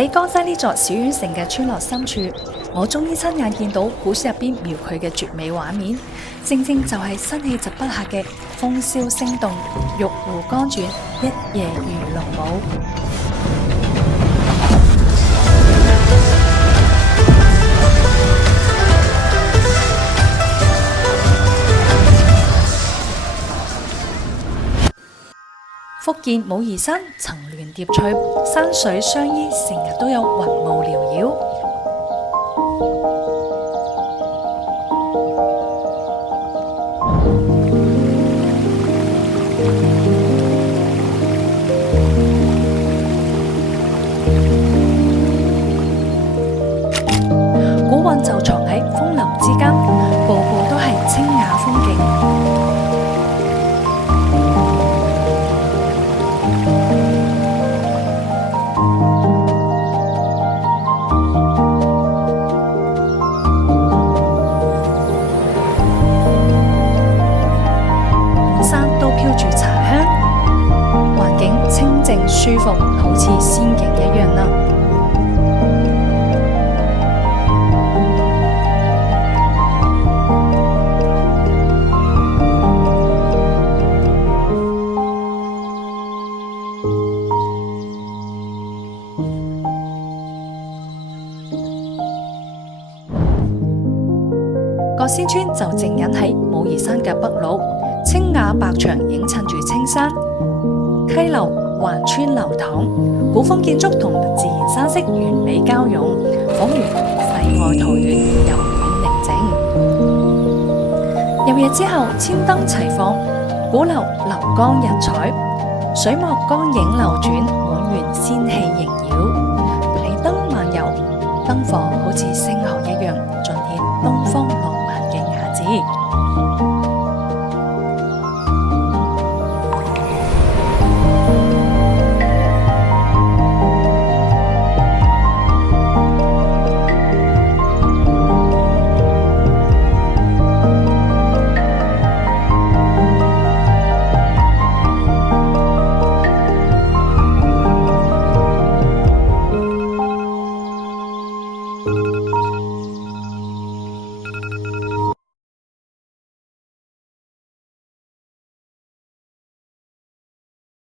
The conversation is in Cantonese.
喺江西呢座小縣城嘅村落深處，我終於親眼見到古書入邊描繪嘅絕美畫面，正正就係辛棄疾筆下嘅風蕭聲動，玉壺光轉，一夜魚龍舞。福建武夷山層巒疊翠，山水相依，成日都有雲霧繚繞。古韻就藏喺楓林之間，步步都係清雅風景。舒服，好似仙境一樣啦。角仙村就正隱喺武夷山嘅北麓，清雅白牆映襯住青山，溪流環村流淌，古風建築同自然山色完美交融，仿如世外桃源，柔軟寧靜。入夜之後，千燈齊放，古樓流光溢彩，水墨光影流轉，滿園仙氣縈繞，提燈漫遊，燈火好似星